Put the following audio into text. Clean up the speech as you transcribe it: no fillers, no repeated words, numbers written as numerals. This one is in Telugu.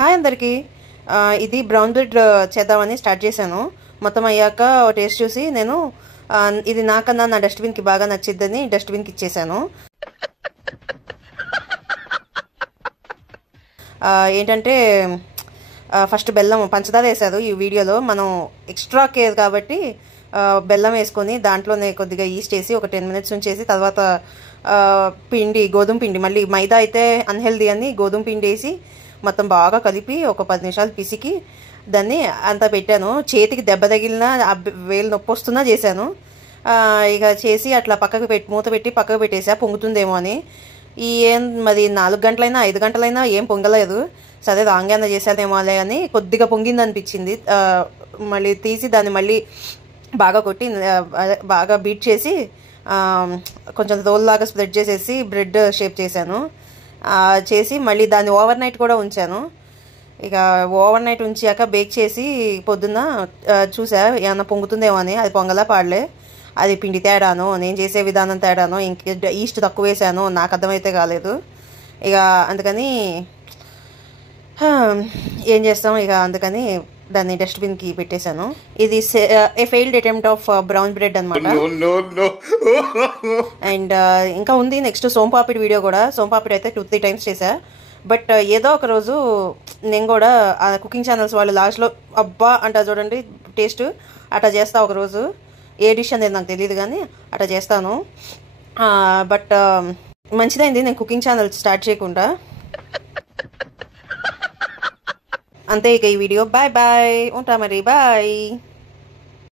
హాయ్ అందరికీ. ఇది బ్రౌన్ బ్రెడ్ చేద్దామని స్టార్ట్ చేశాను. మొత్తం అయ్యాక టేస్ట్ చూసి నేను ఇది నాకన్నా నా డస్ట్బిన్కి బాగా నచ్చిద్దని డస్ట్బిన్కి ఇచ్చేసాను. ఏంటంటే ఫస్ట్ బెల్లం పంచదార వేసారు ఈ వీడియోలో. మనం ఎక్స్ట్రా కేర్ కాబట్టి బెల్లం వేసుకొని దాంట్లోనే కొద్దిగా ఈస్ట్ వేసి ఒక 10 minutes ఉంచేసి తర్వాత పిండి గోధుమ పిండి, మళ్ళీ మైదా అయితే అన్హెల్దీ అని గోధుమ పిండి వేసి మొత్తం బాగా కలిపి ఒక 10 నిమిషాలు పిసికి దాన్ని అంతా పెట్టాను. చేతికి దెబ్బ తగిలినా వేలు నొప్పి వస్తున్నా చేశాను. ఇక చేసి అట్లా పక్కకు మూత పెట్టి పక్కకు పెట్టేసా పొంగుతుందేమో అని. ఏం మరి 4 గంటలైనా 5 గంటలైనా ఏం పొంగలేదు. సరే రాంగానే చేశానేమో అలే అని కొద్దిగా పొంగింది అనిపించింది. మళ్ళీ తీసి దాన్ని మళ్ళీ బాగా కొట్టి బాగా బీట్ చేసి కొంచెం రోల్ లాగా స్ప్రెడ్ చేసేసి బ్రెడ్ షేప్ చేశాను. చేసి మళ్ళీ దాన్ని ఓవర్ నైట్ కూడా ఉంచాను. ఇక ఓవర్ నైట్ ఉంచాక బేక్ చేసి పొద్దున్న చూసా ఏమన్నా పొంగుతుందేమో అని. అది పొంగలా పాడలే. అది పిండి తేడాను, నేను చేసే విధానం తేడాను, ఇంక ఈస్ట్ తక్కువ వేసాను, నాకు అర్థమైతే కాలేదు. ఇక అందుకని ఏం చేస్తాం, ఇక అందుకని దాన్ని డస్ట్బిన్కి పెట్టేశాను. ఇది a failed attempt of brown bread అనమాట. అండ్ ఇంకా ఉంది నెక్స్ట్ సోంపాపిడి వీడియో కూడా. సోంపాపిడి అయితే 2-3 times చేశా. బట్ ఏదో ఒక రోజు నేను కూడా కుకింగ్ ఛానల్స్ వాళ్ళు లాస్ట్లో అబ్బా అంటా చూడండి టేస్ట్ అట్లా చేస్తా ఒకరోజు. ఏ డిష్ అనేది నాకు తెలియదు కానీ అట్లా చేస్తాను. బట్ మంచిదైంది నేను కుకింగ్ ఛానల్ స్టార్ట్ చేయకుండా. అంతే ఇక ఈ వీడియో. బాయ్ బాయ్, ఉంటా మరి, బాయ్.